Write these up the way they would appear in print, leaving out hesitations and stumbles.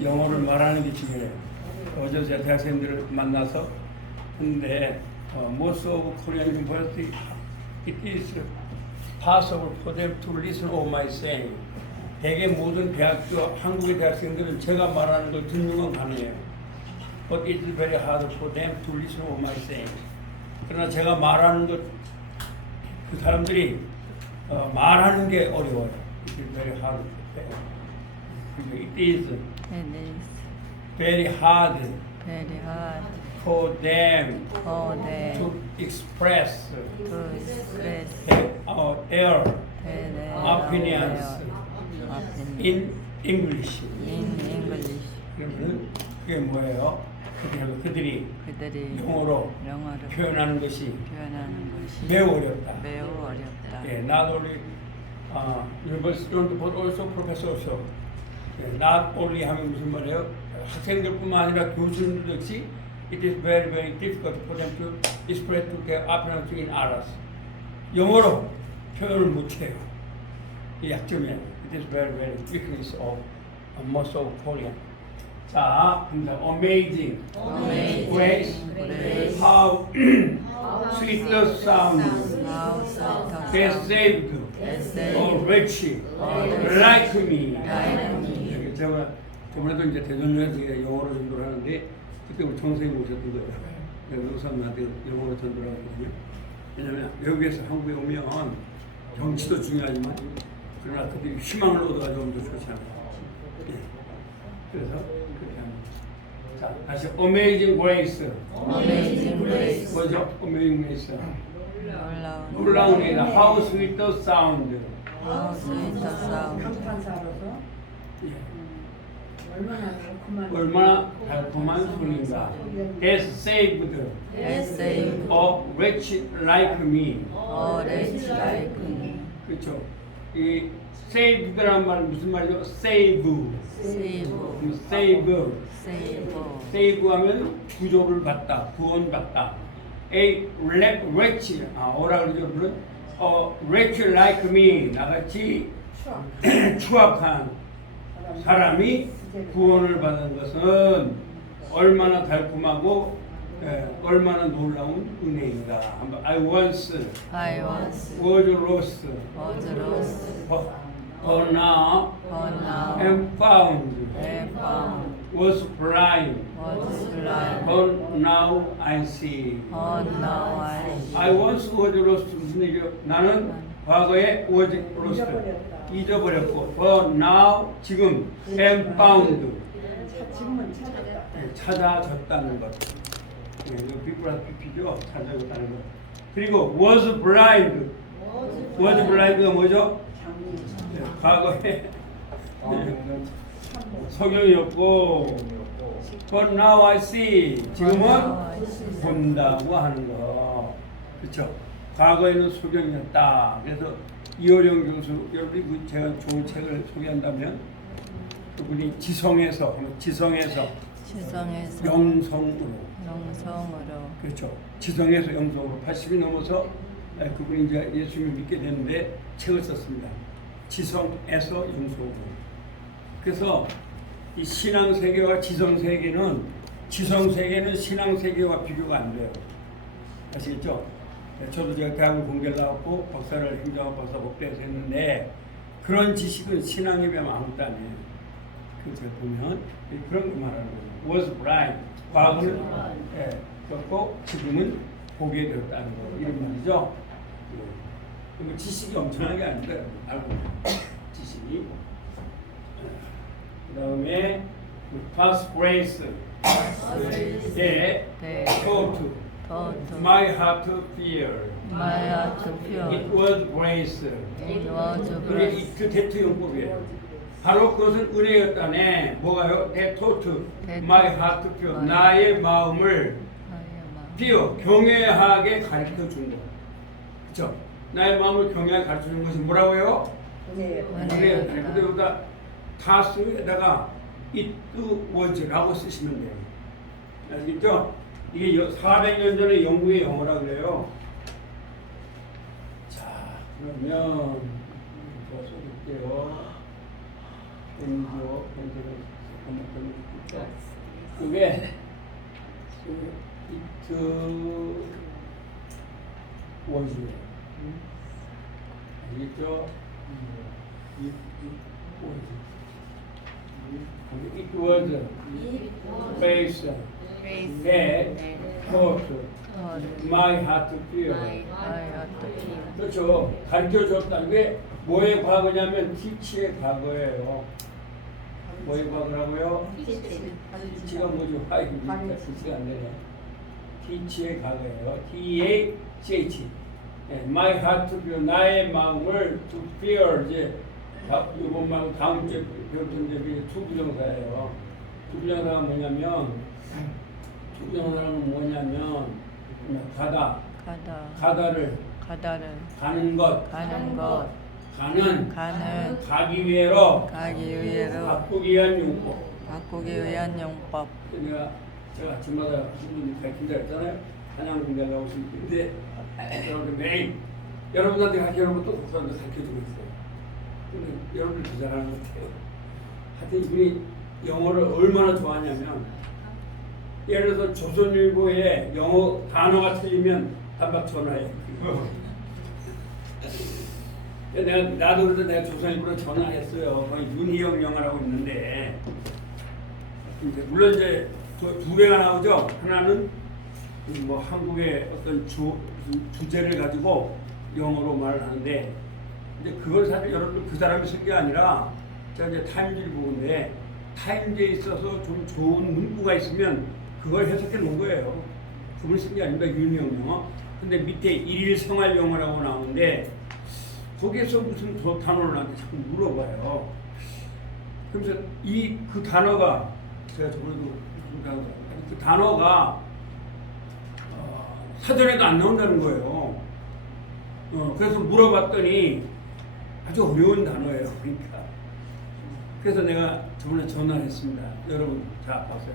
영어를 말하는 게 중요해요. 어제 제가 대학생들을 만나서 근데 most of Korean university it is possible for them to listen to my saying. 대개 모든 대학교 한국의 대학생들은 제가 말하는 걸 듣는 건 가능해요. But it is very hard for them to listen to my saying. 그러나 제가 말하는 것 그 사람들이 말하는 게 어려워요. It is very hard. It is very hard for them to express their opinions in English. 그러면 그게 뭐예요? 그들이 영어로 표현하는 것이 매우 어렵다. 예, not only university student but also professor also. not only 하면 무슨 말이에요? 학생들뿐만 아니라 교수님들 역시 it is very very difficult for them to express their opinions in others. 영어로 표현을 못해요. 이 약점이에요. It is very very weakness of most of Korean. 자, amazing, grace, how sweet the sound, they saved, rich, like me. 제가 저번에도 이제 대전여에서 영어로 전도를 하는데 그때 우리 정선생님 오셨던 거예요. 의사님한테 영어로 전도를 하거든요. 왜냐면 외국에서 한국에 오면 정치도 중요하지만 그러나 그들이 희망을 얻어가지고 오면 좋잖아요. 예. 그래서 그렇게 합니다. 자, 다시 Amazing Grace. 뭐죠? Amazing Grace. 놀라운 일이다. How sweet the sound. 강판사로서 얼마나 달콤한 소리인가. Has saved a wretch like me. 그렇죠. 이 saved란 말은 무슨 말이죠? save. save 하면 구조를 받다, 구원받다. A wretch, 뭐라 그러죠? wretch like me, 나같이 추악한 사람이 구원을 받은 것은 얼마나 달콤하고 얼마나 놀라운 은혜인가. I once was lost, but now am found. Was blind, but now I see. I once was lost. 무슨 얘기요? 나는 과거에 was lost, 잊어버렸고, but now 지금 am found, 찾아졌다는 것. B+PP죠. 찾아졌다는 것. 그리고 was blind. was blind가 뭐죠? 과거에 소경이었고, but now I see. 지금은 본다고 하는 거. 그렇죠? 과거에는 소경이었다. 그래서 이호령 교수, 여러분이 제가 좋은 책을 소개한다면 그분이 지성에서 영성으로. 그렇죠. 지성에서 영성으로 80이 넘어서 그분이 이제 예수님을 믿게 됐는데 책을 썼습니다. 지성에서 영성으로. 그래서 이 신앙 세계와 지성 세계는 신앙 세계와 비교가 안 돼요. 아시겠죠? 저도 제가 대학을 공대를 나왔고 박사를 행정학 박사 법대에서 했는데 그런 지식은 신앙에 비하면 아무것도 아니에요. 그래서 보면 그런 거 말하는 거예요. was blind. 과거는 그렇고 지금은 보게 되었다는 거. 이런 말이죠. 뭐 지식이 엄청난 게 아닌데 알고 지식이. 그 다음에 past grace. My heart feared. It was grace. 그게 그 대투용법이에요. 바로 그것은 은혜였다네. 뭐가요? 대토트. My heart feared. 나의 마음을 fear, 경외하게 가르쳐 준 것. 그렇죠? 나의 마음을 경외하게 가르쳐 준 것이 뭐라고요? 은혜였다네. 근데 여기다 다스에다가 it was라고 쓰시면 돼요. 알겠죠? 이게 400년 전에 영국의 영어라 그래요. 자, 그러면 써볼게요. 벤조 그게 이트 원이에요. 알겠죠? It was face, head, thought, my heart feel. 그렇죠. 가르쳐줬다는 게 뭐의 과거냐면 티치의 과거예요. 뭐의 과거라고요? 티치가 뭐죠? 티치가 안 되네. 티치의 과거예요. T-A-C-H. My heart to feel. 나의 마음을 to feel. 이제 이번 말 다음 주에 배울 텐데 투부정사예요. 투부정사가 뭐냐면 가다를 가는 것 가기 위해로 바꾸기 위한 용법. 제가 아침마다 신부님 가르친다 했잖아요. 한양군대 가고 싶은데 여러분 매일 여러분한테 가르쳐놓은 것도 국사한테 가르쳐주고 있어요. 근데 여러분들 더 잘하는 것 같아요. 하여튼 이분이 영어를 얼마나 좋아하냐면 예를 들어서 조선일보에 영어 단어가 틀리면 단박 전화해요. 나도 그래서 내가 조선일보로 전화했어요. 거기 윤희영 영화라고 있는데 이제 물론 이제 두 개가 나오죠. 하나는 뭐 한국의 어떤 주제를 가지고 영어로 말을 하는데 근데 그걸 사실 여러분들 그 사람이 쓴 게 아니라 제가 이제 타임즈를 보는데 타임즈에 있어서 좀 좋은 문구가 있으면 그걸 해석해 놓은 거예요. 그걸 쓴 게 아닙니다. 윤희영 영어. 근데 밑에 일일 생활 영어라고 나오는데 거기에서 무슨 단어를 나한테 자꾸 물어봐요. 그래서 그 단어가 제가 저번에도 그 단어가 사전에도 안 나온다는 거예요. 그래서 물어봤더니 아주 어려운 단어예요. 그러니까. 그래서 내가 저번에 전화를 했습니다. 여러분, 자, 보세요.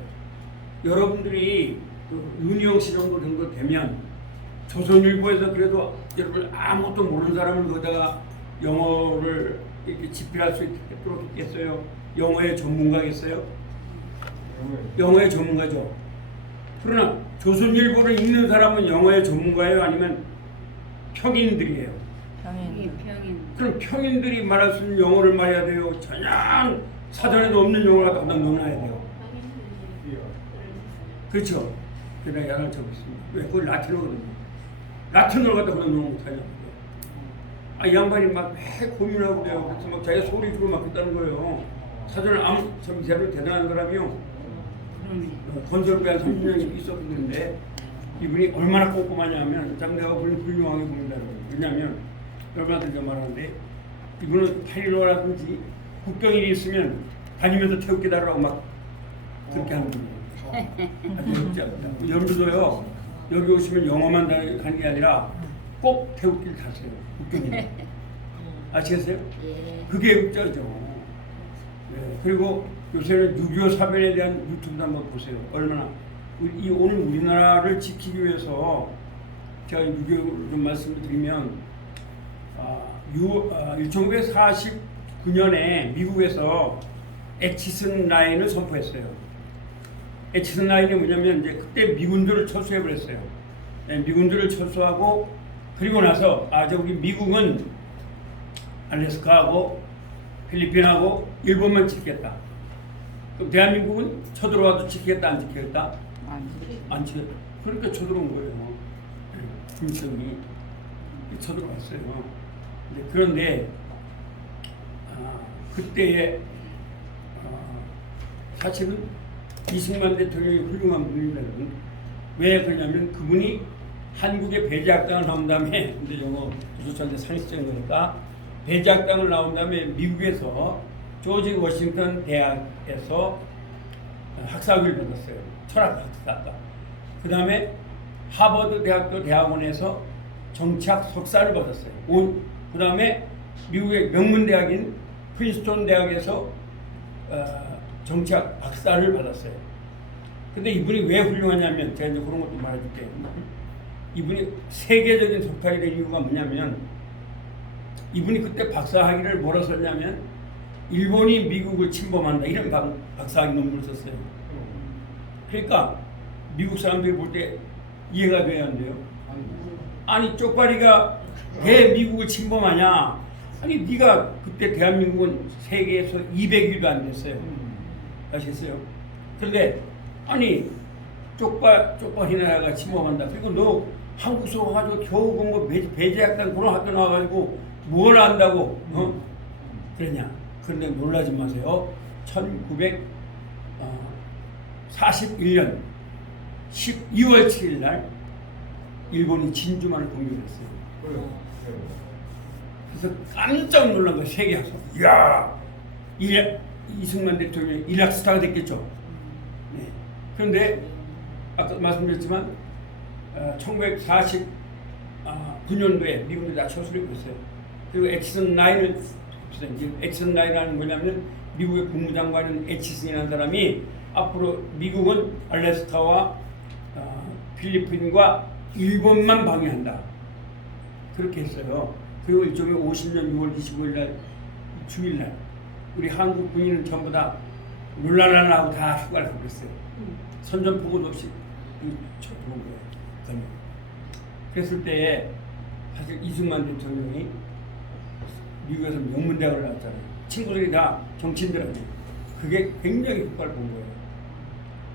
여러분들이 윤희영 씨 정도 되면 조선일보에서 그래도 여러분 아무것도 모르는 사람을 거기다가 영어를 이렇게 집필할 수 있도록 있겠어요? 영어의 전문가겠어요? 영어의 전문가죠. 그러나 조선일보를 읽는 사람은 영어의 전문가예요? 아니면 평인들이에요? 평인. 그럼 평인들이 말할 수 있는 영어를 말해야 돼요? 전혀 사전에도 없는 영어를 갖다 넣어놔야 돼요? 그렇죠? 그래서 야단을 쳐고 있습니다. 왜? 그걸 라틴어거든요. 라틴어를 갖다 그런 영어 못하냐고. 이 양반이 막 매 고민하고 그래요. 그래서 막 자기가 소리 주고 막 했다는 거예요. 사전에 참 제일 대단한 사람이요. 건설배 한 30년이 있었는데 이분이 얼마나 꼼꼼하냐면 내가 훌륭하게 보인다는 거예요. 왜냐하면 여러분한테 좀 말하는데 이분은 타이러라든지 국경일이 있으면 다니면서 태극기 달으라고 막 그렇게 하는 거예요. 아주 어렵지 않다. 여러분들도요 여기 오시면 영어만 하는 게 아니라 꼭 태극기를 타세요. 국경일. 아시겠어요? 그게 국자죠. 그리고 요새는 6.25 사변에 대한 유튜브도 한번 보세요. 얼마나 오늘 우리나라를 지키기 위해서 제가 6.25를 좀 말씀을 드리면 1949년에 미국에서 애치슨 라인을 선포했어요. 애치슨 라인이 뭐냐면 이제 그때 미군들을 철수해버렸어요. 미군들을 철수하고 그리고 나서 우리 미국은 알래스카하고 필리핀하고 일본만 지키겠다. 그럼 대한민국은 쳐들어와도 지키겠다 안 지키겠다? 안 지키겠다. 그러니까 쳐들어온 거예요. 김정이 쳐들어왔어요. 그런데 그때에 사실은 이승만 대통령이 훌륭한 분입니다. 왜 그러냐면 그분이 한국에 배제학당을 나온 다음에 근데 영어 부조차인데 상식적인 거니까 배제학당을 나온 다음에 미국에서 조지 워싱턴 대학에서 학사학위를 받았어요. 철학 학사학과. 그 다음에 하버드 대학교 대학원에서 정치학 석사를 받았어요. 그 다음에 미국의 명문 대학인 프린스턴 대학에서 정치학 박사를 받았어요. 근데 이분이 왜 훌륭하냐면 제가 이제 그런 것도 말해줄게요. 이분이 세계적인 석학이 된 이유가 뭐냐면 이분이 그때 박사 학위를 뭐라 썼냐면 일본이 미국을 침범한다 이런 박사학위 논문을 썼어요. 그러니까 미국 사람들이 볼 때 이해가 돼야 안 돼요. 아니 쪽발이가 왜 미국을 침범하냐? 아니 네가 그때 대한민국은 세계에서 200위도 안 됐어요. 아시겠어요? 그런데 아니 쪽발이 나라가 침범한다. 그리고 너 한국서 와가지고 겨우 뭐 배제학단 그런 학교 나와가지고 뭘 안다고 그러냐? 그런데 놀라지 마세요. 1941년 12월 7일 날 일본이 진주만을 공격했어요. 그래서 깜짝 놀란 거예요. 세계에서. 이야, 이승만 대통령이 일락스타가 됐겠죠. 네. 그런데 아까 말씀드렸지만 1949년도에 미국이 다 처수를 했어요. 그리고 엑슨9이라는 뭐냐면 미국의 국무장관인 에치슨이라는 사람이 앞으로 미국은 알래스카와 필리핀과 일본만 방해한다. 그렇게 했어요. 그리고 이쪽에 50년 6월 25일 날 주일날 우리 한국 군인은 전부 다 룰랄랄라 하고 다 휴가를 하고 있어요. 선전포고도 없이 쳐들어온 거예요. 그랬을 때에 사실 이승만 대통령이 미국에서 명문대학을 나왔잖아요. 친구들이 다 정치인들한테. 그게 굉장히 효과를 본 거예요.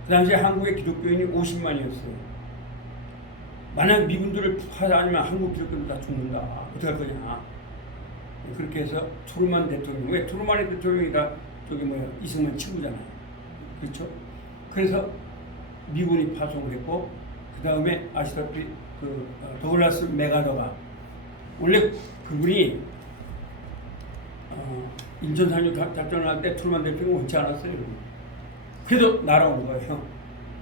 그 당시에 한국의 기독교인이 50만이었어요. 만약 미군들을 하자 아니면 한국 기독교인들 다 죽는다. 어떻게 할 거냐. 그렇게 해서 트루만 대통령, 왜 트루만의 대통령이 다 저기 이승만 친구잖아요. 그렇죠? 그래서 미군이 파송을 했고 그 다음에 아시다시피 더글라스 맥아더가 원래 그분이 인천 상륙 작전을 할 때 트루만 대통령이 원치 않았어요. 그래도 날아온 거예요.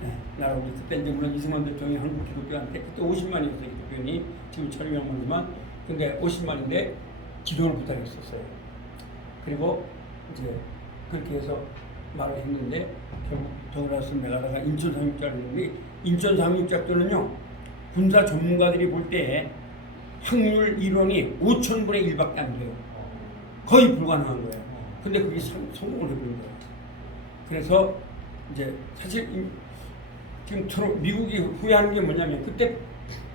네, 날아오고 그때 이제 물론 이승만 대통령이 한국 기독교한테 그때 50만이었어요. 기독교인이 지금 1,200만이지만 근데 50만인데 기도를 부탁했었어요. 그리고 이제 그렇게 해서 말을 했는데 결국 더글라스 맥아더가 인천 상륙작전을 했는데 인천 상륙작전은요 군사 전문가들이 볼 때 확률 이론이 5,000분의 1밖에 안 돼요. 거의 불가능한 거예요. 근데 그게 성공을 해버린 거예요. 그래서 이제 사실 지금 미국이 후회하는 게 뭐냐면 그때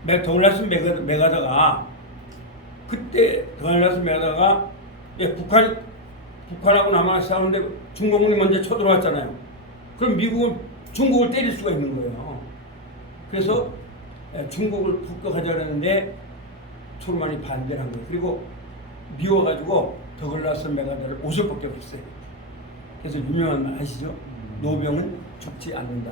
더글라스 맥아더가 북한하고 남한을 싸우는데 중공군이 먼저 쳐들어왔잖아요. 그럼 미국은 중국을 때릴 수가 있는 거예요. 그래서 중국을 북격하자고 했는데 트루만이 반대를 한 거예요. 그리고 미워가지고 더글라스 맥아더를 옷을 벗겨버렸어요. 그래서 유명한 말 아시죠? 노병은 죽지 않는다.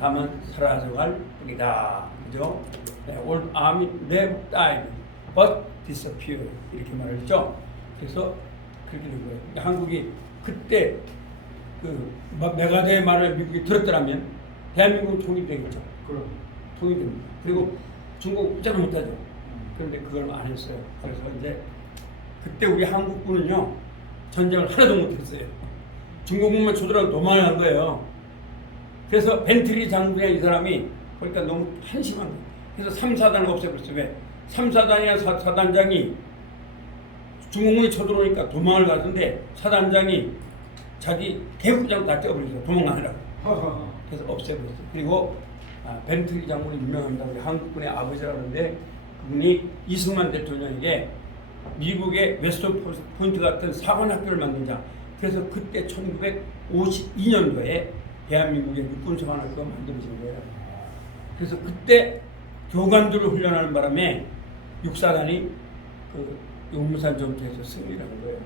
다만 사라져갈 뿐이다. 그죠? All army never died, but disappeared. 이렇게 말을 했죠. 그래서 그렇게 된 거예요. 한국이 그때 맥아더의 말을 미국이 들었더라면 대한민국은 통일되겠죠. 통일됩니다. 그리고 중국 uta를 못하죠. 그런데 그걸 안 했어요. 그래서 이제 그때 우리 한국군은요 전쟁을 하나도 못했어요. 중국군만 쳐들어가고 도망을 한 거예요. 그래서 벤트리 장군이야 이 사람이 그러니까 너무 한심한 거예요. 그래서 3, 4단을 없애버렸어요. 왜? 3, 4단이나 4단장이 중국군이 쳐들어오니까 도망을 가던데 4단장이 자기 개구장 다 떼어버렸어요. 도망가느라고. 그래서 없애버렸어요. 그리고 벤트리 장군이 유명합니다. 우리 한국군의 아버지라는데 그분이 이승만 대통령에게 미국의 웨스턴 포인트 같은 사관학교를 만들자. 그래서 그때 1952년도에 대한민국의 육군사관학교가 만들어진 거예요. 그래서 그때 교관들을 훈련하는 바람에 육사단이 용무산 전투에서 승리를 한 거예요.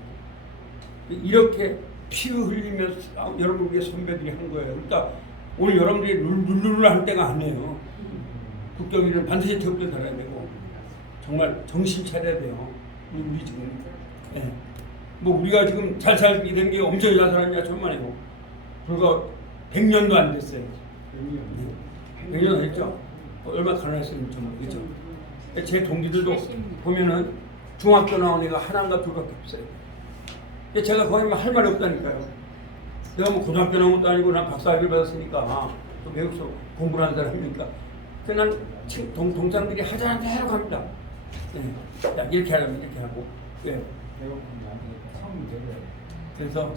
이렇게 피 흘리면서 여러분 우리의 선배들이 한 거예요. 그러니까 오늘 여러분들이 룰루룰 할 때가 아니에요. 국경일은 반드시 태극기 달아야 되고 정말 정신 차려야 돼요. 우리 지금 뭐 우리가 지금 잘 살게 된 게 엄청 잘 살았냐 천만이고 불과 100년도 안 됐어요. 100년 됐죠? 얼마 가난했으면 좀 모르겠죠. 제 동기들도 보면은 중학교 나온 애가 하나인가 둘밖에 없어요. 제가 거의 할 말이 없다니까요. 내가 뭐 고등학교 나온 것도 아니고 난 박사학위를 받았으니까 또 외국서 공부를 하는 사람이니까 그난 동사람들이 하자는 대로 갑니다. 야, 이렇게 하려면 이렇게 하고. 예. 그래서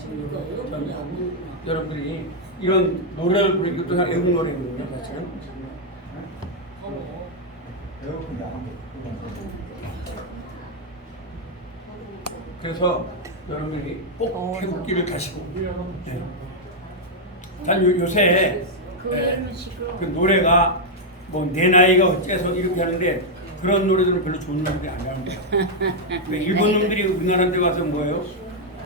여러분들이 이런 노래를 부르는 것도 그냥 애국 노래거든요, 사실은. 그래서 여러분들이 꼭 태극기를 가시고. 네. 단 요새 그 노래가 뭐 내 나이가 어째서 이렇게 하는데 그런 노래들은 별로 좋은 노래들이 아니랍니다. 일본 놈들이 우리나라한테 와서 뭐예요?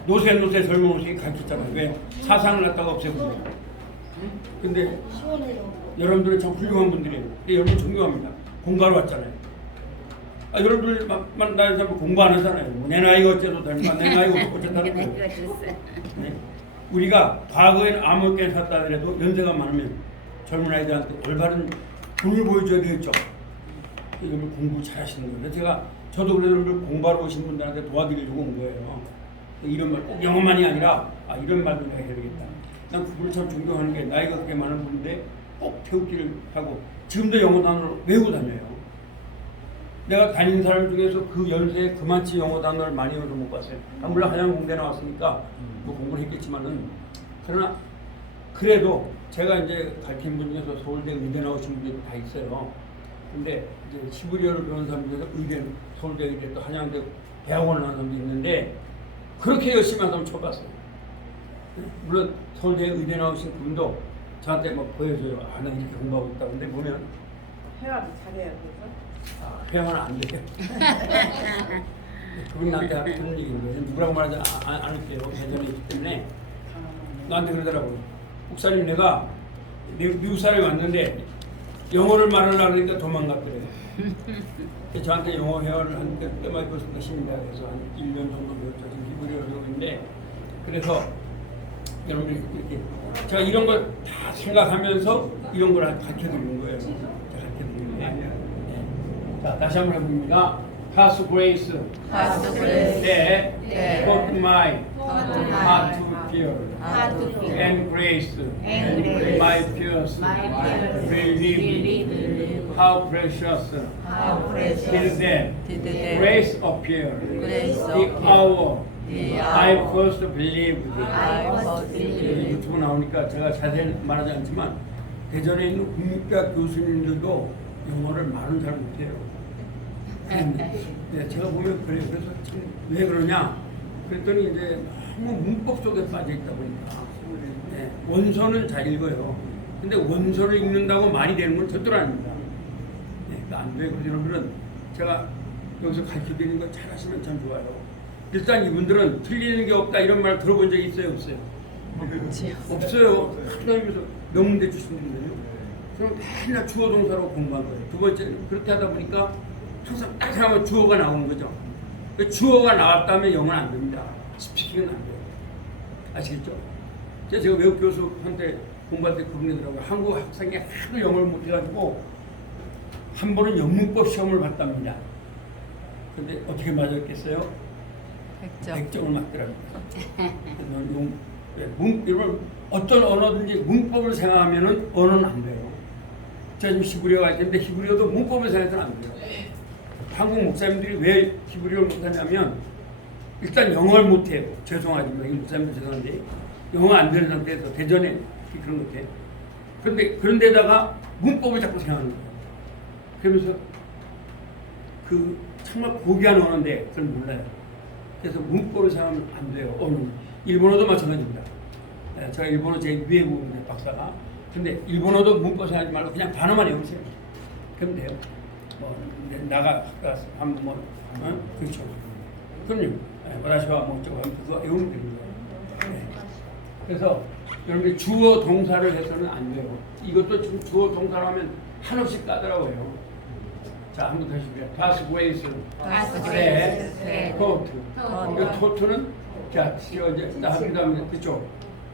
노세 젊은 옷이 가르쳤잖아요. 왜? 사상을 갖다가 없애고. 근데 여러분들은 참 훌륭한 분들이에요. 여러분 존경합니다. 공부하러 왔잖아요. 여러분들 만나는 사람 공부 안 하잖아요. 내 나이가 어째서 닮아, 내 나이가 어쨌다는 거예요. 네? 우리가 과거에는 아무렇게 샀다 하더라도 연세가 많으면 젊은 아이들한테 올바른 돈을 보여줘야 되겠죠. 여러분 공부 잘하시는 거예요. 저도 그래서 여러분들 공부하러 오신 분들한테 도와드리려고 온 거예요. 이런 말 꼭 영어만이 아니라 이런 말도 내가 해야 되겠다. 난 그분을 참 존경하는 게 나이가 그렇게 많은 분인데 꼭 태극기를 하고 지금도 영어 단어를 외우고 다녀요. 내가 다니는 사람 중에서 그 연세에 그만치 영어 단어를 많이 외워서 못 봤어요. 물론 한양 공대 나왔으니까 뭐 공부를 했겠지만은 그러나 그래도 제가 이제 가르친 분 중에서 서울대 의대 나오신 분들이 다 있어요. 근데 이제 히브리어를 배우는 사람 중에서 서울대 의대 또 한양대 대학원을 나온 사람도 있는데 그렇게 열심히 한 사람 처음 봤어요. 물론 서울대 의대 나오신 분도 저한테 막 보여줘요. 나 이렇게 공부하고 있다고. 근데 보면 회화도 잘해요. 그래서? 회화는 안 돼요. 그분이 나한테 그런 얘기인 거예요. 누구라고 말하지 않을게요. 예전에 있기 때문에 나한테 그러더라고요. 목사님 내가 미국 사람이 왔는데 영어를 말하려고 하니까 도망갔더래요. 저한테 영어 회화를 하니까 때마다 벌써 몇십니다. 그래서 한 1년 정도 배웠죠. 지금 히브리어를 배우고 있는데 그래서 여러분들이 이렇게 제가 이런 걸 다 생각하면서 이런 걸 가르쳐드리는 거예요. 제가 가르쳐드리는 거예요. 네. 자, 다시 한번 해봅니다. Pass grace, that put my heart to fear, and grace, my fears, relieve. How precious did that grace appear, the hour I first believed. 유튜브 나오니까 제가 자세히 말하지 않지만 대전에 있는 국립대학 교수님들도 영어를 말은 잘 못해요. 네, 제가 보면 그래요. 그래서 참 왜 그러냐? 그랬더니 이제 너무 문법 속에 빠져 있다 보니까 네, 원서는 잘 읽어요. 근데 원서를 읽는다고 말이 되는 건 절대로 아닙니다. 네, 안 돼요. 그래서 여러분은 제가 여기서 가르쳐드리는 거 잘하시면 참 좋아요. 일단 이분들은 틀리는 게 없다 이런 말 들어본 적이 있어요? 없어요? 없어요. 하나님께서 명문대 출신들이거든요. 그럼 맨날 주어 동사로 공부한 거예요. 두 번째는 그렇게 하다 보니까 항상 딱 하면 주어가 나오는 거죠. 주어가 나왔다면 영어는 안 됩니다. 스피킹은 안 돼요. 아시겠죠? 제가 외국 교수한테 공부할 때 그런 애들하고 한국 학생이 하도 영어를 못해가지고 한 번은 영문법 시험을 봤답니다. 근데 어떻게 맞았겠어요? 100점을 맞더라고요. 여러분 어떤 언어든지 문법을 생각하면은 언어는 안 돼요. 제가 지금 히브리어가 할 텐데 히브리어도 문법을 생각해서는 안 돼요. 한국 목사님들이 왜 히브리어를 못하냐면 일단 영어를 못해요. 죄송하지만 목사님들 죄송한데 영어 안 되는 상태에서 대전에 그런 거 못해요. 그런데다가 문법을 자꾸 생각하는 거예요. 그러면서 그 정말 고귀한 언어인데 그걸 몰라요. 그래서 문법을 생각하면 안 돼요. 일본어도 마찬가지입니다. 제가 일본어 제 위에 부분인데 박사가. 근데 일본어도 문법 생각하지 말고 그냥 단어만 외우세요. 그럼 돼요. 나가 한번 그렇죠. 그럼요. 와다시와 뭐저거 하면 그거 외우면 되는 거예요. 네. 그래서 여러분들 주어 동사를 해서는 안 돼요. 이것도 지금 주어 동사로 하면 한없이 까다로워요. 자, 한번 다시 볼게요. pass grace, quote. quote는 자, 이제 나 합니다. 그렇죠.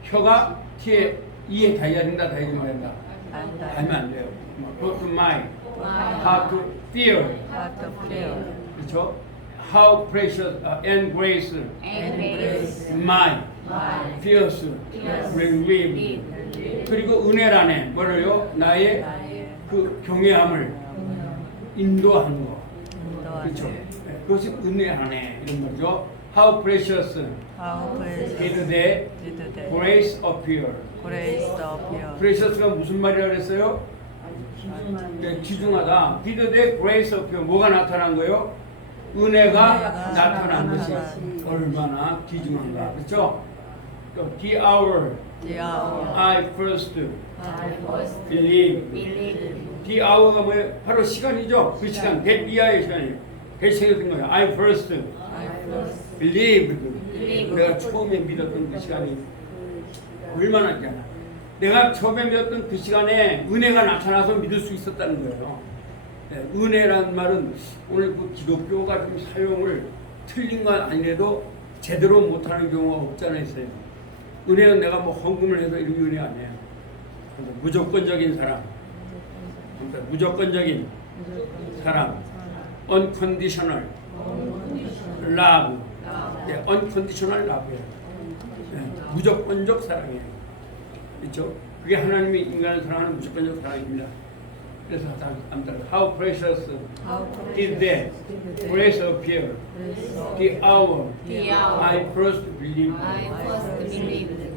혀가 T에 E에 닿아야 된다, 닿지 말한다. 닿으면 안 돼요. quote my heart to fear. 그렇죠. How precious and grace, my fears, relieve. 그리고 은혜라네. 뭐래요? 나의 그 경외함을 인도하는 거. 그렇죠. 그것이 은혜하네 이런 거죠. How precious How precious did the did the grace appear. grace appear. precious가 무슨 말이라 그랬어요? 네, 귀중하다. did the grace appear. 뭐가 나타난 거예요? 은혜가 나타난 것이 얼마나 귀중한가. 그렇죠? 또 the hour The hour I first I first believe. believed. the hour가 뭐예요? 바로 시간이죠. 그 시간, that 이하의 시간이에요. 대체했던 거예요. I first I first believed. believed. 내가 처음에 믿었던 그 시간이 얼마나 있잖아. 내가 처음에 믿었던 그 시간에 은혜가 나타나서 믿을 수 있었다는 거예요. 네, 은혜란 말은 오늘 그 기독교가 좀 사용을 틀린 건 아니래도 제대로 못하는 경우가 없잖아요. 은혜는 내가 뭐 헌금을 해서 이런 은혜 아니에요. 무조건적인 사랑, 그러니까 무조건적인 사랑, unconditional love, 네, unconditional love예요. 네, 무조건적 사랑이에요. 그렇죠? 그게 하나님이 인간을 사랑하는 무조건적 사랑입니다. 그래서 아무튼 how precious did the grace appear, the hour I first believed.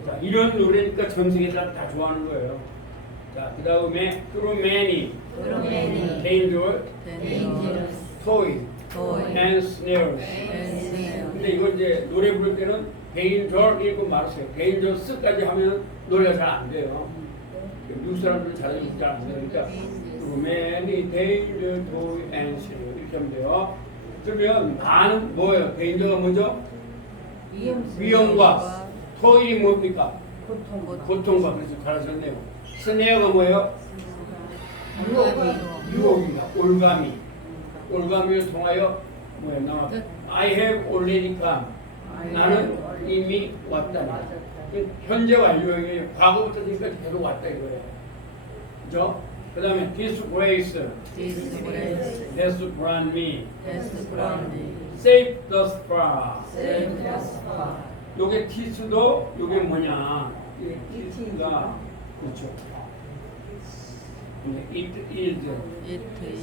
자, 이런 노래니까 전 세계가 다 좋아하는 거예요. 자, 그 다음에 through many dangerous toys and snares. 근데 이걸 이제 노래 부를 때는 danger 읽고 말았어요. dangerous까지 하면 노래가 잘 안 돼요. 미국 사람들 잘하면 잘 안 되니까 through many dangerous toys and snares 이렇게 하면 돼요. 그러면 많은 뭐예요? danger가 뭐죠? 위험과 토일이 뭡니까? 고통과. 그래서 잘하셨네요. 스네어가 뭐예요? 유혹입니다. 올가미. 올가미를 통하여 뭐예요? 나와. I have already come. 나는 이미 왔다. 현재 완료예요. 과거부터 지금까지 계속 왔다 이거예요. 그죠? 그 다음에 this grace has brought me safe thus far. 요게 티스도 요게 뭐냐? 이게 티스가 그렇죠. It is. It is. It is.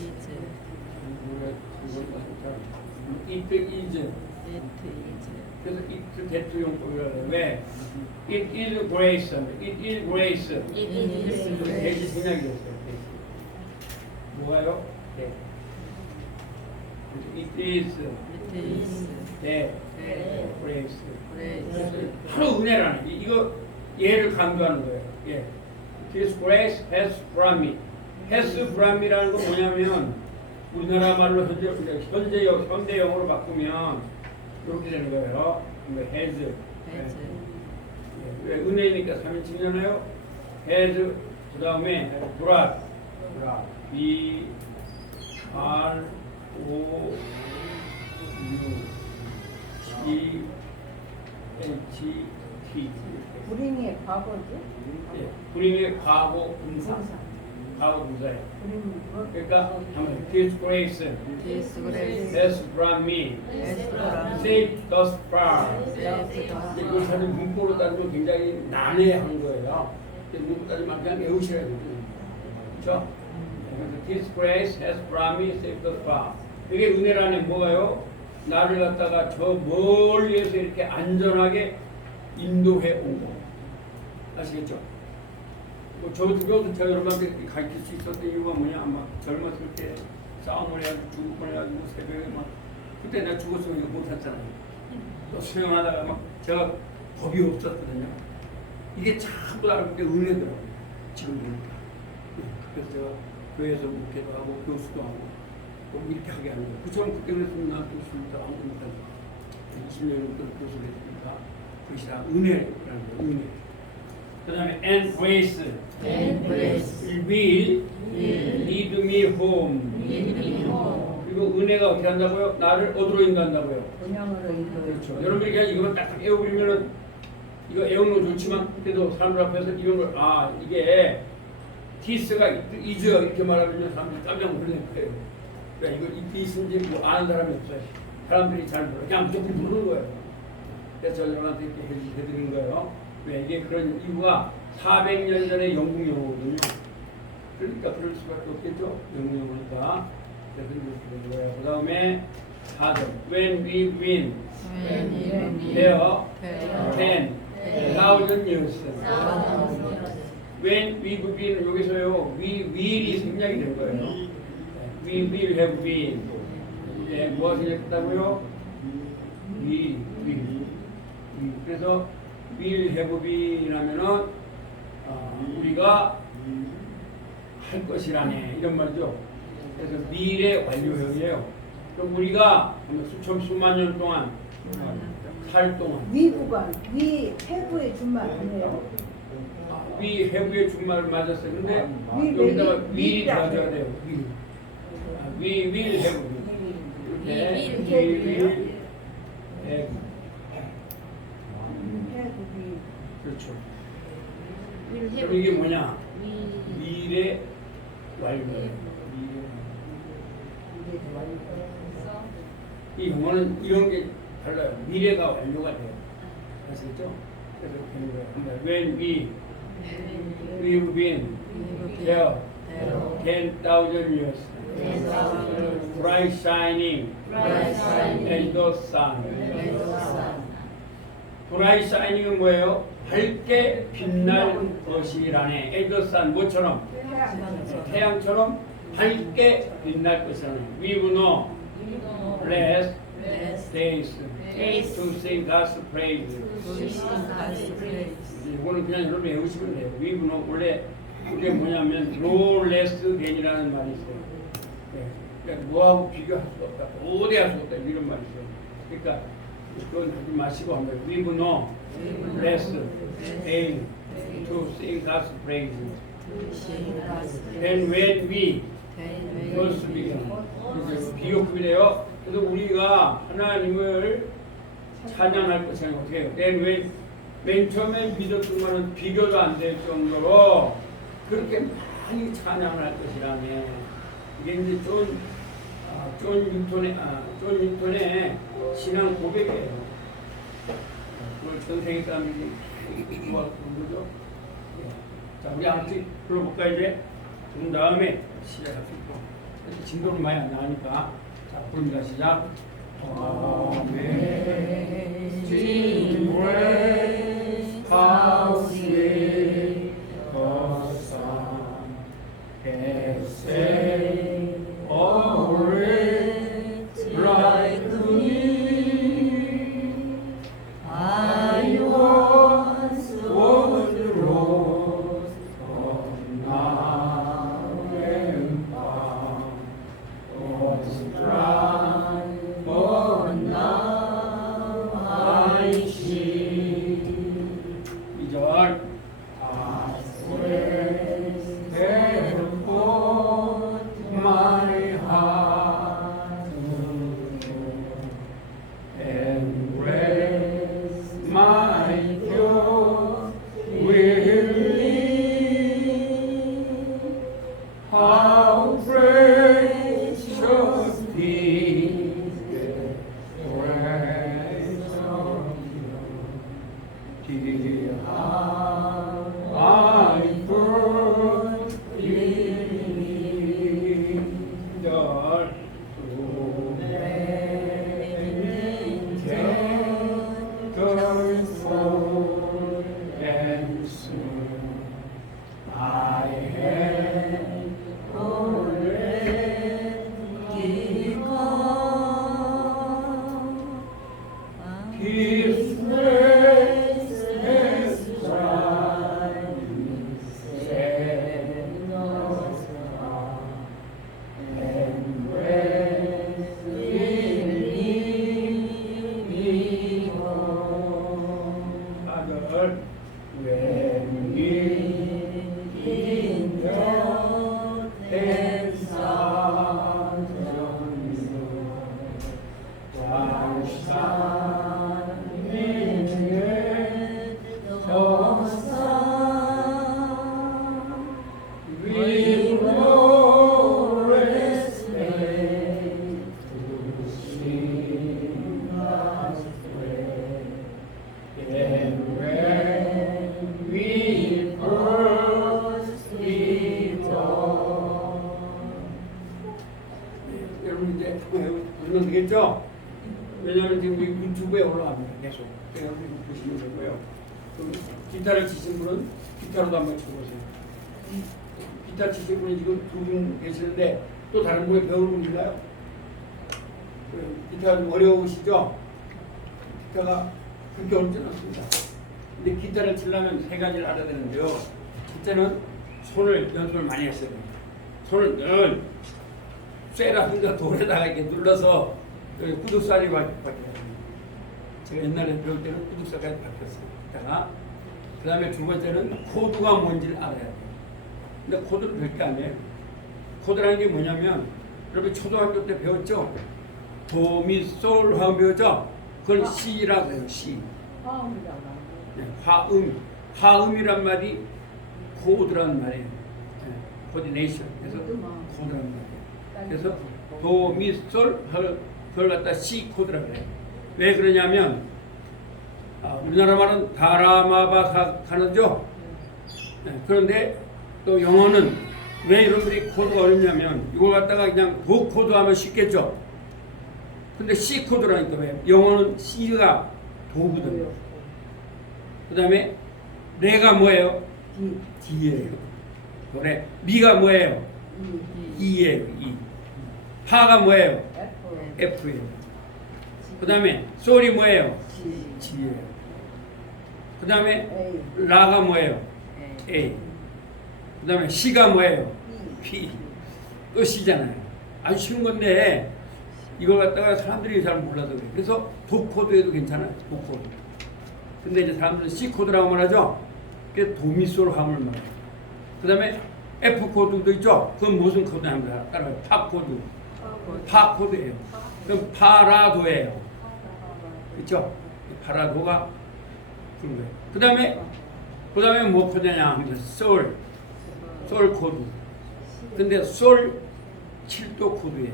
It is. 그래서 it 대투용법이라고 해요. 왜? It is grace. It is grace. 대시 생략이었어요. 뭐가요? 네. It is. It is. 네. grace. Grace. 바로 은혜라는 게 이거 얘를 강조하는 거예요. 예. This grace has brought me. has brought me라는 건 뭐냐면 우리나라 말로 현대형으로 바꾸면 이렇게 되는 거예요. has. Has. 왜 은혜니까 3인칭이잖아요. has 그 다음에 brought. B R O U G H T. 불행의 과거지? 예, 불임의 과거 분사. 과거 분사예요. 그러니까 한번 This grace This grace has brought me has brought me safe thus far. safe thus 이걸 사실 문법으로 따지면 굉장히 난해한 거예요. 문법 따지면 그냥 외우셔야 돼요. 그렇죠? This grace has brought me safe thus far. 이게 은혜라는 뭐예요? 나를 갖다가 저 멀리에서 이렇게 안전하게 인도해 온 거. 아시겠죠? 뭐 저 같은 경우도 제가 여러분한테 가르칠 수 있었던 이유가 뭐냐? 아마 젊었을 때 싸움을 해가지고 죽을 뻔해가지고 새벽에 막 그때 내가 죽었으면 이거 못했잖아요. 또 수영하다가 막 제가 겁이 없었거든요. 이게 자꾸 알고 있는데 은혜더라고요. 지금 보니까. 그래서 제가 교회에서 목회도 하고 교수도 하고 꼭 이렇게 하게 하는 거예요. 그처럼 그때 그랬으면 나 교수도 아무도 못하고 20년을 교수를 했으니까 그것이 다 은혜라는 거예요. 은혜. 그 다음에 and grace will lead me home. 그리고 은혜가 어떻게 한다고요? 나를 어디로 인도한다고요? 본향으로 인도. 그렇죠. 여러분이 그냥 이거만 딱 외워버리면은 이거 외우는 거 좋지만 그래도 사람들 앞에서 이런 걸 이게 티스가 이즈요 이렇게 말하면 사람들이 깜짝 놀랄 거예요. 그러니까 이거 이 티스인지 뭐 아는 사람이 없어요. 사람들이 잘 몰라. 그냥 무조건 모르는 거예요. 그래서 여러분한테 이렇게 해드리는 거예요. 왜 이게 그런 이유가 400년 전에 영국 영어거든요. 그러니까 그럴 수밖에 없겠죠. 영국 영어니까. 그래서 이렇게 되는 거예요. 그 다음에 4절. When we win, When we win, there there 10,000 years. When we win 여기서요. We will이 생략이 된 거예요. We will have been. 예, 무엇을 했다고요? We will. 그래서 will have been하면은 우리가 할 것이라네 이런 말이죠. 그래서 미래 완료형이에요. 그럼 우리가 수만 년 동안 살 동안 위부가 위 해부의 준말 아니에요? 위 해부의 준말을 맞았어요. 근데 위, 여기다가 위, will이 위라고. 들어가야 돼요. We will have. 이렇게 will will have. 해부비 그렇죠. 그럼 이게 뭐냐? 미래 완료예요. 이 영어는 이런 게 달라요. 미래가 완료가 돼요. 아시겠죠? 그래서 되는 거예요. When we've been there 10,000 years, bright shining as the sun. bright shining은 뭐예요? 밝게 빛날 것이라네. as the sun, 뭐처럼? 태양처럼 밝게 빛날 것이라네. We will know blessed days to sing God's praise. 이거는 그냥 여러분 외우시면 돼요. We will know. 원래 그게 뭐냐면 no less than이라는 말이 있어요. 네. 그러니까 뭐하고 비교할 수 없다. 오대할 수 없다. 이런 말이 있어요. 그러니까 그건 하지 마시고 한번 We will know less than to sing God's praise. And when we first begin. 그래서 비교급이래요. 그래서 우리가 하나님을 찬양할 것이 아니라 어떻게 해요? 맨 처음에 믿었던 거는 비교도 안 될 정도로 그렇게 많이 찬양을 할 것이라네. 이게 이제 존 뉴턴의 신앙 고백이에요. 그걸 전 세계 사람들이 좋아하는 거죠. 자, 우리 아무튼 불러볼까 이제? 그런 다음에 시작할 수 있고. 진도는 많이 안 나가니까. 자, 부릅니다. 시작. Amazing grace, how sweet the sound that saved a wretch like me. I once was lost, but now am found. Was blind, but now I see. 2절 되죠? 왜냐하면 지금 유튜브에 올라갑니다. 계속. 여러분이 보시면 되고요. 그럼 기타를 치신 분은 기타로도 한번 쳐보세요. 기타 치신 분이 지금 두 분 계시는데 또 다른 분이 배우는 분인가요? 기타가 좀 어려우시죠? 기타가 그렇게 어렵지는 않습니다. 근데 기타를 치려면 세 가지를 알아야 되는데요. 첫째는 손을 연습을 많이 했어요. 손을 늘 쇠라 혼자 돌에다가 이렇게 눌러서 여기 구두살이 바뀌어요. 제가 옛날에 배울 때는 구두살까지 바뀌었어요. 그 다음에 두 번째는 코드가 뭔지를 알아야 돼요. 근데 코드를 별게 아니에요. 코드라는 게 뭐냐면 여러분 초등학교 때 배웠죠? 도, 미, 솔 하면 배웠죠? 그걸 C라고 해요. C. 네, 화음. 화음이란 말이 코드란 말이에요. 네, 코디네이션. 그래서 코드란 말이에요. 그래서 도, 미, 솔 그걸 갖다 C 코드라고 해요. 왜 그러냐면 우리나라 말은 다라마바사카는죠. 네, 그런데 또 영어는 왜 이런 분이 코드가 어렵냐면 이걸 갖다가 그냥 도 코드 하면 쉽겠죠. 근데 C 코드라니까 왜? 영어는 C가 도거든요. 그 다음에 레가 뭐예요? D예요. 그래. 미가 뭐예요? E예요. E. 파가 뭐예요? F예요. 그 다음에 솔이 뭐예요? G예요. 그 다음에 라가 뭐예요? A. 그 다음에 C가 뭐예요? P. 또 C잖아요. 아주 쉬운 건데 이걸 갖다가 사람들이 잘 몰라서 그래요. 그래서 도 코드에도 괜찮아요. 도 코드. 근데 이제 사람들은 C 코드라고 말하죠. 그게 도미솔 화음을 말해요. 그 다음에 F 코드도 있죠. 그건 무슨 코드냐면 따라요. 파 코드. 파 코드예요. 그럼 파라도예요. 그렇죠? 파라도가 그런 거예요. 그 다음에 뭐 코드냐 하면 솔 코드. 근데 솔 7도 코드예요.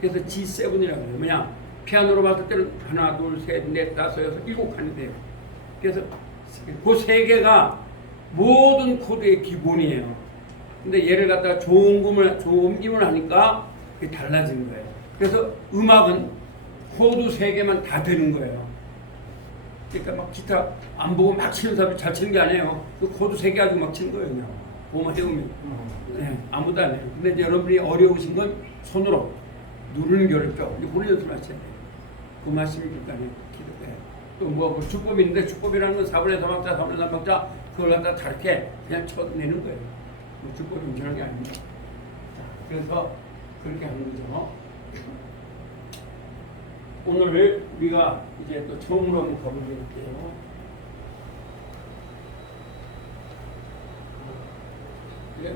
그래서 G7이라고 해요. 뭐냐? 피아노로 봤을 때는 하나, 둘, 셋, 넷, 다섯, 여섯, 일곱 칸이 돼요. 그래서 그 세 개가 모든 코드의 기본이에요. 근데 얘를 갖다가 조음김을 하니까 그게 달라지는 거예요. 그래서 음악은 코드 세 개만 다 되는 거예요. 그러니까 막 기타 안 보고 막 치는 사람이 잘 치는 게 아니에요. 그 코드 세 개 가지고 막 치는 거예요. 그냥 보면 해보면. 네, 아무도 안 해요. 근데 이제 여러분이 어려우신 건 손으로 누르는 게 어렵죠. 이제 그런 연습을 하셔야 돼요. 그 말씀이 그러니까 기도해. 또 뭐 주법이 있는데 주법이라는 건 4분의 3박자, 4분의 3박자 그걸 갖다 다르게 그냥 쳐내는 거예요. 뭐 주법이 엄청난 게 아닙니다. 자, 그래서 그렇게 하는 거죠. 오늘 우리가 이제 또 처음으로 한번 가보게요.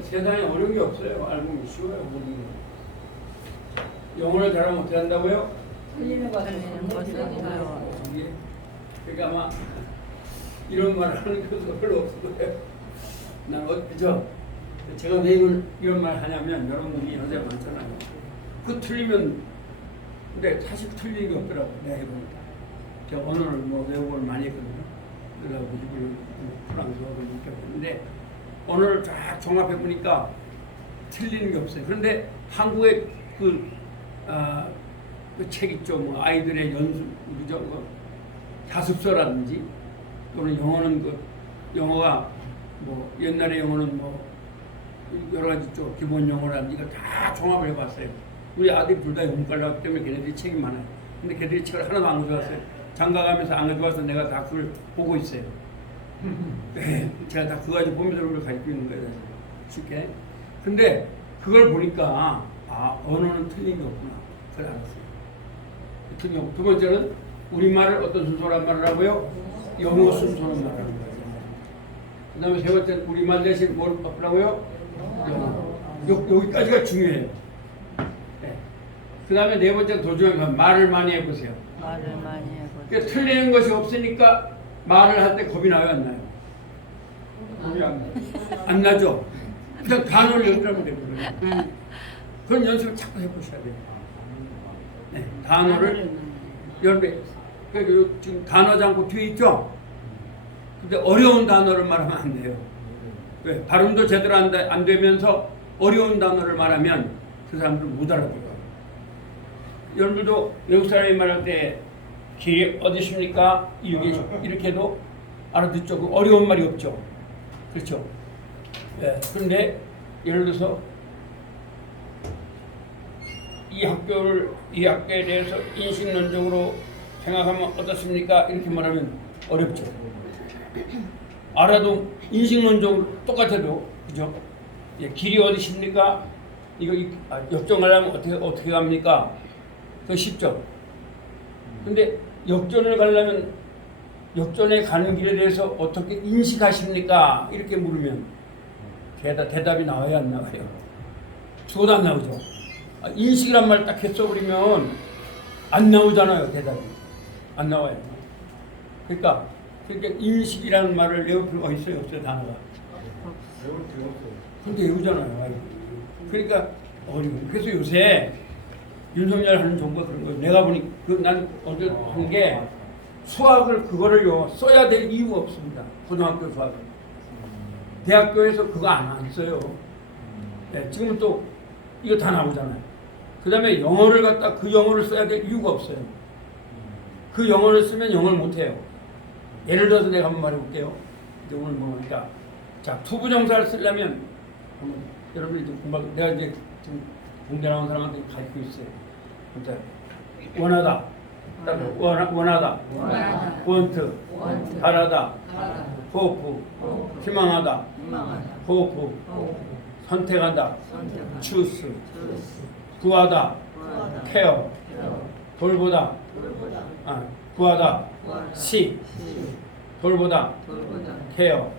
세상에 어려운 게 없어요. 알고 보면 쉬워요. 모르는 거. 영어를 잘하면 어떻게 한다고요? 틀리는 거 틀리는 그러니까 아마 이런 말을 하는 것도 별로 없을 거예요. 난 그죠? 제가 왜 이런 말 하냐면 여러분들이 현재 많잖아요. 그 틀리면 근데 사실 틀린 게 없더라고요. 내가 해보니까. 제가 언어를 뭐 외국어를 많이 했거든요. 그래서 프랑스어도 느꼈는데 언어를 쫙 종합해 보니까 틀리는 게 없어요. 그런데 한국의 그 책 있죠. 뭐 아이들의 연습, 그죠? 자습서라든지 또는 영어는 영어가 뭐 옛날에 영어는 뭐 여러 가지 있죠. 기본 영어라든지 이걸 다 종합을 해봤어요. 우리 아들이 둘 다 영문과를 나왔기 때문에 걔네들이 책이 많아요. 근데 걔들이 책을 하나도 안 가져왔어요. 장가 가면서 안 가져와서 내가 다 그걸 보고 있어요. 네, 제가 다 그거 가지고 보면서 그걸 가르치고 있는 거예요. 쉽게. 근데 그걸 보니까 언어는 틀린 게 없구나. 그걸 알았어요. 틀린 게 없고. 두 번째는 우리말을 어떤 순서로 말을 하고요? 영어 순서로 말하는 거예요. 그 다음에 세 번째는 우리말 대신 뭘 바꾸라고요? 영어. 여기까지가 중요해요. 네. 그 다음에 네 번째는 더 중요한 건 말을 많이 해보세요. 말을 많이 해보세요. 그러니까 틀리는 것이 없으니까 말을 할 때 겁이 나요, 안 나요? 겁이 안 나죠? 그냥 단어를 연습하면 되거든요. 그런 연습을 자꾸 해보셔야 돼요. 네, 단어를 연습해. 그러니까 지금 단어 잠고 뒤에 있죠? 근데 어려운 단어를 말하면 안 돼요. 왜? 발음도 제대로 안 되면서 어려운 단어를 말하면 그 사람들 못 알아들어요. 여러분들도 외국 사람이 말할 때 길이 어디십니까? 이렇게 해도 알아듣죠. 그 어려운 말이 없죠. 그렇죠? 예, 그런데 예를 들어서 이 학교에 대해서 인식론적으로 생각하면 어떻습니까? 이렇게 말하면 어렵죠. 알아도 인식론적으로 똑같아도 그죠? 예, 길이 어디십니까? 역전하려면 어떻게 갑니까? 그 쉽죠. 근데 역전을 가려면 역전에 가는 길에 대해서 어떻게 인식하십니까? 이렇게 물으면 대답이 나와야 안 나와요? 죽어도 안 나오죠. 인식이란 말 딱 했어버리면 안 나오잖아요. 대답이 안 나와요. 그러니까 인식이라는 말을 외울 필요가 있어요? 없어요? 단어가 근데 외우잖아요. 그러니까 그래서 요새 윤석열 하는 정부가 그런 거예요. 내가 보니 난 어제 한 게 수학을 그거를요 써야 될 이유가 없습니다. 고등학교 수학을 대학교에서 그거 안 써요. 네, 지금은 또 이거 다 나오잖아요. 그 다음에 영어를 갖다 그 영어를 써야 될 이유가 없어요. 그 영어를 쓰면 영어를 못해요. 예를 들어서 내가 한번 말해볼게요. 이제 오늘 뭐니까 자 투부정사를 쓰려면 여러분이 이제 내가 이제 지금 공대 나온 사람한테 가르치고 있어요. 진짜 원하다, 원하다, 원트, 바라다, 호프, 희망하다, 호프, 선택한다, 추스, 구하다, 케어, 돌보다, 구하다, 시, 돌보다, 케어,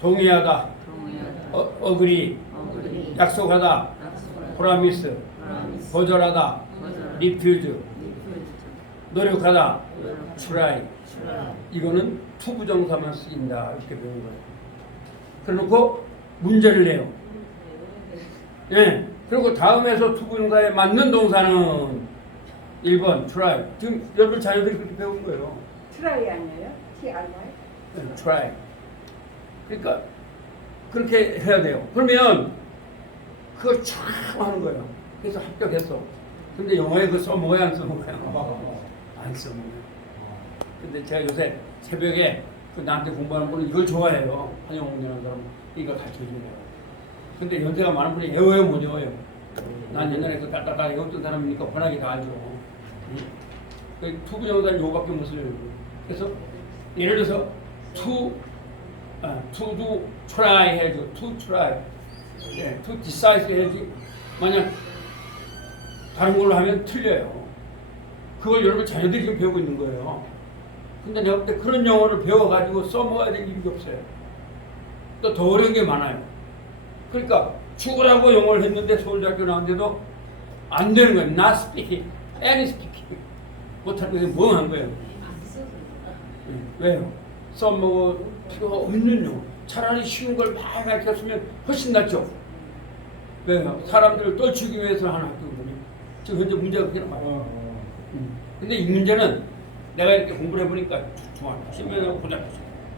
동의하다, 어그리, 약속하다, 프라미스, 거절하다, 리퓨즈, 노력하다, 트라이. 이거는 투부정사만 쓰인다 이렇게 배운 거예요. 그래놓고 문제를 내요. 예. 그리고 다음에서 투부정사에 맞는 동사는 1번 try. 지금 여러분 자녀들이 그렇게 배운 거예요. 트라이 아니에요? TRY? 네, try. 그러니까 그렇게 해야 돼요. 그러면 그걸 쫙 하는 거예요. 그래서 합격했어. 근데 영어에 그거 써먹어야 안 써먹어요? 안 써먹어요. 근데 제가 요새 새벽에 나한테 공부하는 분은 이걸 좋아해요. 한영웅이라는 사람 이걸 가르쳐주네요. 근데 연세가 많은 분이 외워요 못 외워요? 난 옛날에 그 따따따 외웠던 사람이니까 번하게 다 알죠. 그 투부정사는 요거밖에 못 써요. 그래서 예를 들어서 to do try 해야죠. to try. 네, to decide 해야지. 만약 다른 걸로 하면 틀려요. 그걸 여러분 자녀들이 지금 배우고 있는 거예요. 근데 내가 볼 때 그런 영어를 배워가지고 써먹어야 될 이유가 없어요. 또 더 어려운 게 많아요. 그러니까 죽으라고 영어를 했는데 서울대학교 나왔는데도 안 되는 거예요. Not speaking, any speaking. 못하는 게 멍한 거예요. 왜요? 써먹을 필요가 없는 영어. 차라리 쉬운 걸 많이 가르쳤으면 훨씬 낫죠. 왜요? 사람들을 떨치기 위해서 하는 학교거든요. 지금 현재 문제가 그렇게 많아요. 근데 이 문제는 내가 이렇게 공부를 해보니까 중학교 10년하고 고등학교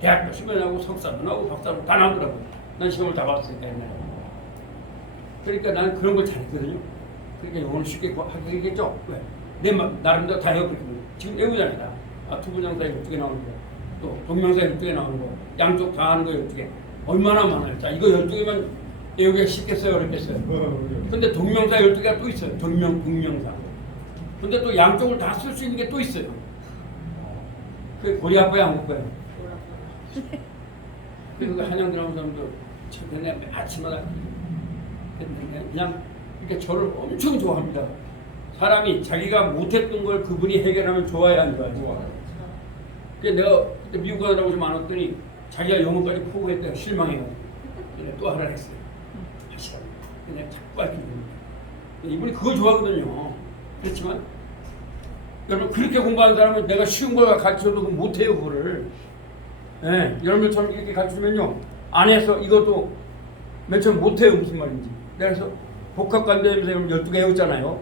대학교 10년하고 석사도 나오고 박사도 다 나오더라고요. 난 시험을 다 봤으니까 옛날에. 그러니까 나는 그런 걸 잘했거든요. 그러니까 영어를 쉽게 하겠죠. 왜? 나름대로 다 해봤거든요. 지금 외우잖아요. 투부정사 12개 나오는 거, 또 동명사 12개 나오는 거, 양쪽 다 하는 거 12개. 얼마나 많아요. 자, 이거 12개면 외우기가 쉽겠어요? 어렵겠어요? 근데 동명사 12개가 또 있어요. 동명사. 근데 또 양쪽을 다 쓸 수 있는 게 또 있어요. 그게 고리 아파요, 안 아파요? 그리고 한양 들어온 사람도 최근에 아침마다 그냥 이렇게 저를 엄청 좋아합니다. 사람이 자기가 못했던 걸 그분이 해결하면 좋아야 안 좋아요. 그래서 내가 그때 미국 가느라고 좀 안 왔더니 자기가 영어까지 포기했다가 실망해가지고 또 하라 했어요. 하시라고. 그냥 자꾸 알려줍니다. 이분이 그걸 좋아하거든요. 그렇지만 여러분 그렇게 공부하는 사람은 내가 쉬운 걸 가르쳐도 못해요. 그거를. 네, 여러분처럼 이렇게 가르치면요 안 해서 이것도 맨 처음 못해요. 무슨 말인지. 그래서 복합관대면서 12개 외웠잖아요.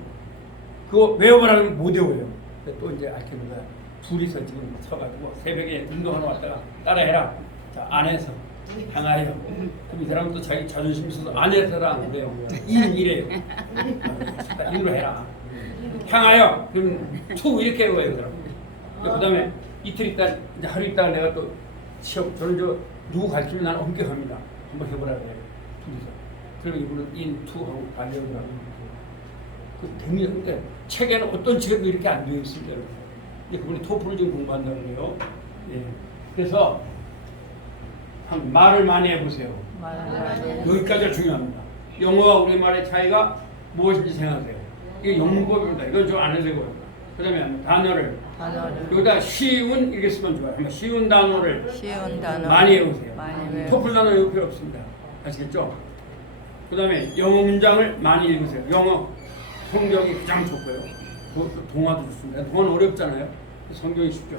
그거 외워보라면 못 외워요. 또 이제 알게는 거야. 둘이서 지금 서가지고 새벽에 운동하러 왔다가 따라해라. 자, 안 해서 당하해요. 그럼 이 사람은 또 자기 자존심 있어서 안 해서라 안 돼요. 2는 1이에요. 1로 해라. 향하여 그럼 투 이렇게 외워요. 그다음에 이틀 있다 이제 하루 있다가 내가 또 시험 저는 저 누구 가르치면 나는 엄격합니다. 한번 해보라 그래요. 둘이서. 그러면 이분은 인투 하고 발려더라고요. 그 됩니다. 그러니까 책에는 어떤 책에도 이렇게 안 되어 있습니다. 여러분. 근데 그분이 토플을 지금 공부한다는 거예요. 예. 그래서 한 말을 많이 해보세요. 여기까지가 중요합니다. 영어와 우리말의 차이가 무엇인지 생각하세요. 이게 영문법입니다. 이건 좀 안 해도 되고요. 그 다음에 단어를 여기다 쉬운 이렇게 쓰면 좋아요. 한번 쉬운 단어를 많이 해보세요. 토플 단어 외울 필요 없습니다. 아시겠죠? 그 다음에 영어 문장을 많이 읽으세요. 영어 성경이 가장 좋고요. 동화도 좋습니다. 동화는 어렵잖아요. 성경이 쉽죠.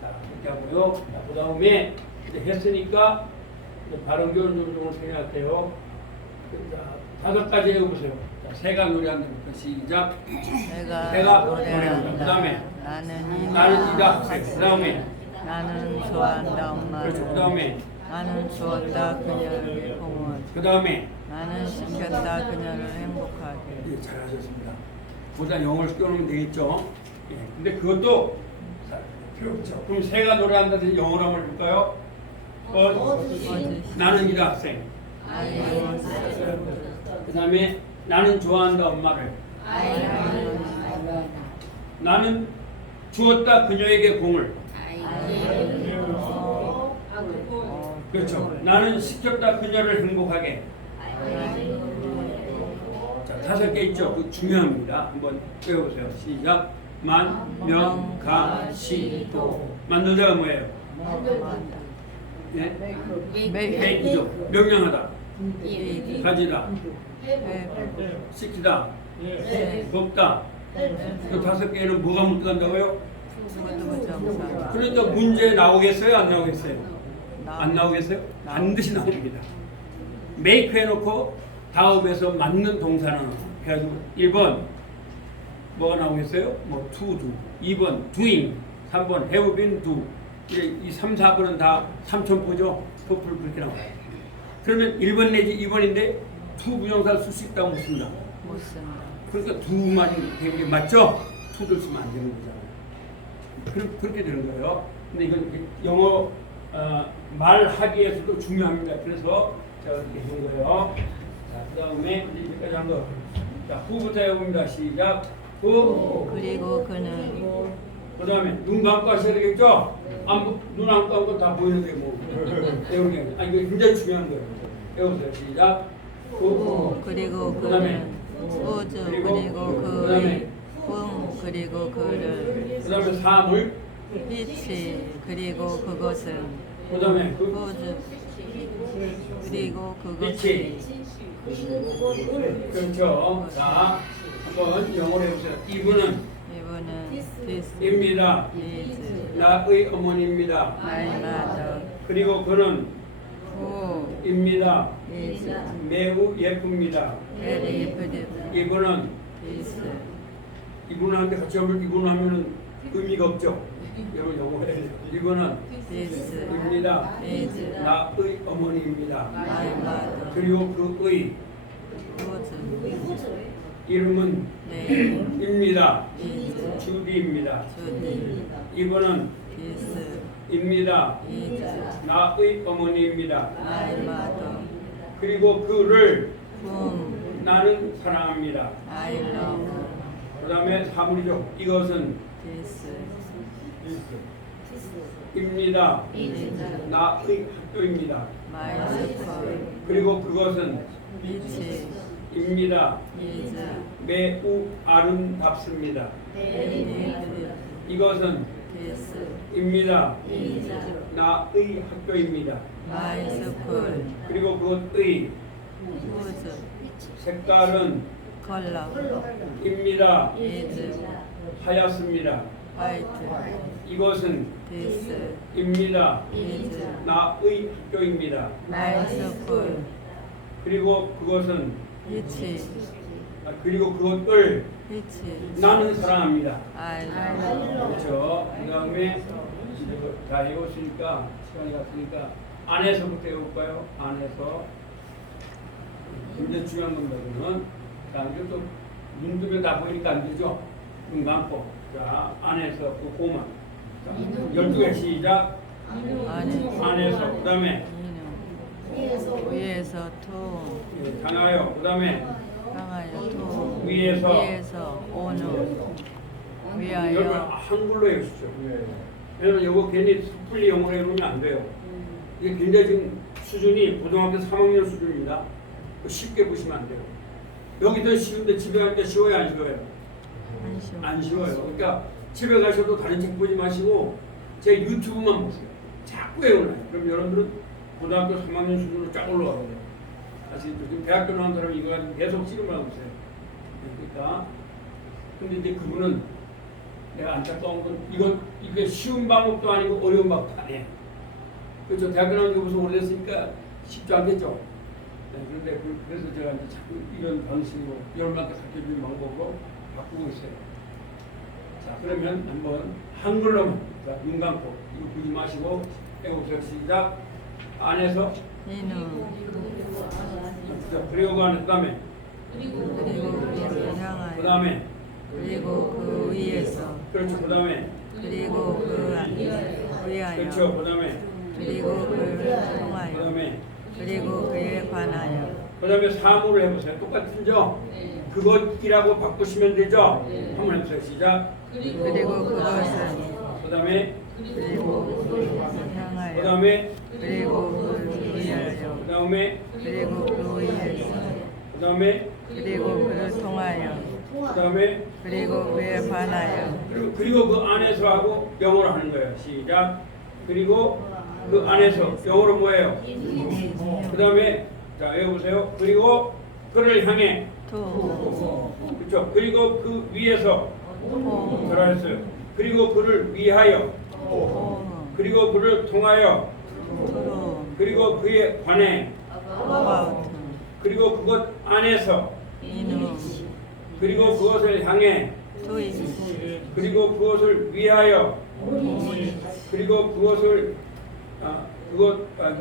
자, 이렇게 하고요. 그 다음에 이제 했으니까 발음 교훈 좀 생각할게요. 자, 5가지 해보세요. 자, 새가 노래한다. 시작. 새가 노래한다. 그 다음에 나는 이다. 그 다음에 나는 좋아한다 엄마. 그렇죠. 그 다음에 나는 주었다 그녀를 공을. 그 다음에 나는 시켰다 그녀를 행복하게. 예, 잘하셨습니다. 보다 영어를 껴놓으면 되겠죠. 예, 근데 그것도 그렇죠. 그럼 새가 노래한다든지 영어로 한번 해볼까요? 나는 이 학생. 그 다음에 나는 좋아한다 엄마를. 나는 주었다 그녀에게 공을. 그렇죠. 나는 시켰다 그녀를 행복하게. 자, 5개 있죠. 그 중요합니다. 한번 배워보세요. 시작. 만, 명, 가, 시, 도. 만들자가 뭐예요? 네? 메이크죠. 명령하다. 가지다. 시키다. 먹다. 그 5개는 뭐가 묻어간다고요? 그러니까 문제 나오겠어요? 안 나오겠어요? 안 나오겠어요? 반드시 나옵니다. make 해놓고 다음에서 맞는 동사는 해가지고 1번 뭐가 나오겠어요? 뭐 to do. 2번 doing. 3번 have been do. 이 3, 4번은 다 삼천포죠. 토플 그렇게 나와요. 그러면 1번 내지 2번인데 to 부정사를 쓸 수 있다고 묻습니다. 못 쓴다. 그러니까 do만 되는 게 맞죠? to를 쓰면 안 되는 거잖아요. 그렇게 되는 거예요. 근데 이건 영어 말하기에서도 중요합니다. 그래서 제가 이렇게 해준 거예요. 자, 그 다음에 이제 여기까지 한 거. 자, 후부터 해봅니다. 시작. 후. 그리고 그는 그 다음에 눈 감고 하셔야 되겠죠? 눈 안 감고 다 보이는데 뭐. 배우는 게 아니, 이거 굉장히 중요한 거예요. 배우세요. 시작. 후. 그리고 그다음에 우주 그리고 그의 그리고 그를 그 다음에 사물. 빛이 그리고 그것은 그다음에 우주 그리고 그것이 그렇죠. 자, 한번 영어로 해보세요. 이분은 입니다. 나의 어머니입니다. 그리고 그는 입니다. 매우 예쁩니다. 이분은 이분한테 같이 하면 이분 하면은 의미가 없죠. 여러분 영어 해야 돼요. 이분은 입니다. 나의 어머니입니다. 그리고 그의 이름은 입니다. 주디입니다. 이분은 입니다. 나의 어머니입니다. 그리고 그를 나는 사랑합니다. 그 다음에 사물이죠. 이것은 입니다. 나의 학교입니다. 그리고 그것은 입니다. 매우 아름답습니다. 이것은 입니다. 나의 학교입니다. 그리고 그것의 색깔은 입니다. 하얗습니다. 이것은 입니다. 나의 학교입니다. 그리고 그것은 그리고 그것을 나는 사랑합니다. 그렇죠. 그 다음에 다 해오시니까 시간이 갔으니까 안에서부터 해볼까요? 안에서 굉장히 중요한 겁니다. 그러면 자, 이제 또 눈 뜨면 다 보이니까 안 되죠? 눈 감고. 자, 안에서 그 고만. 자, 12개 시작. 안에서. 그 다음에 위에서 투 예, 향하여. 그 다음에 향하여 투 위에서 오는 여러분 위하여 한글로 해주십시오. 왜냐면 이거 괜히 섣불리 영어로 해놓으면 안 돼요. 이게 굉장히 지금 수준이 고등학교 3학년 수준입니다. 쉽게 보시면 안 돼요. 여기도 쉬운데 집에 갈 때 쉬워요, 안 쉬워요? 안 쉬워요. 그러니까 집에 가셔도 다른 책 보지 마시고 제 유튜브만 보세요. 자꾸 외우나요. 그럼 여러분들은 고등학교 3학년 수준으로 쫙 올라가거든요. 아시겠죠? 지금 대학교 나온 사람이 이거 가지고 계속 씨름을 하고 있어요. 그러니까 근데 이제 그분은 내가 안타까운 건 이게 쉬운 방법도 아니고 어려운 방법도 아니에요. 그렇죠. 대학교 나온 지 벌써 오래됐으니까 쉽지 않겠죠. 네, 그런데 그래서 제가 이제 자꾸 이런 방식으로 여러분한테 가르쳐주는 방법으로 바꾸고 있어요. 자, 그러면 한번 한글로만 눈 감고 이거 보지 마시고 해보세요. 시작. 안에서 이는 그리고 안에 그다음에 위에서 그 향하여 다음에 그리고 그 위에서 그렇죠. 그 다음에 그리고 그 안에서 위하여 그렇죠. 그 다음에 그리고 그를 그 통하여 다음에 그리고 그에 관하여 그 다음에 사물을 해보세요. 똑같은죠? 그것이라고 바꾸시면 되죠? 한번 해보세요. 시작. 그리고 그것을 그 다음에 그리고 그 향하여 다음에 그리고 그를 위하여 그 다음에 그리고 그 위에서 그 다음에 그리고 그를 통하여 그 다음에 그리고 그에 관하여 그리고 그 안에서 하고 영어로 하는 거예요. 시작. 그리고 그 안에서 영어로 뭐예요? 그 다음에 자 외워보세요. 그리고 그를 향해 투 그렇죠. 그리고 그 위에서 호 잘하셨어요. 그리고 그를 위하여 호 그리고 그를 통하여 투로 그리고 그에 관해 어바우트 그리고 그것 안에서 이누 그리고 그것을 향해 투이시 그리고 그것을 위하여 그리고 그것을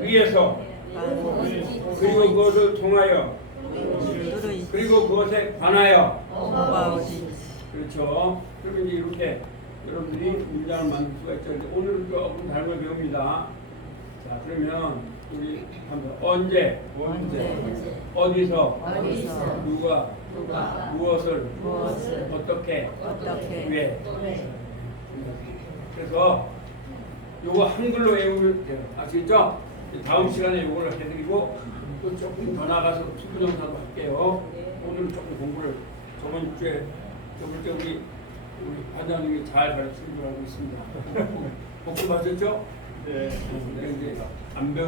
위에서 그리고 그것을 통하여 투루이시 그리고 그것에 관하여 어바우트 그렇죠. 그러면 이제 이렇게 여러분들이 문장을 만들 수가 있죠. 이제 오늘은 조금 다른 걸 배웁니다. 자 그러면 우리 한번 언제 어디서 누가 무엇을 어떻게 왜 그래서 요거 한글로 외우면 돼요. 아시겠죠? 다음 시간에 요걸 해드리고 또 조금 더 나가서 투표 영상도 할게요. 오늘은 조금 공부를 저번 주에 우리 반장님이 잘 가르치는 줄 알고 있습니다. 복습하셨죠? 네. 이제 안 배운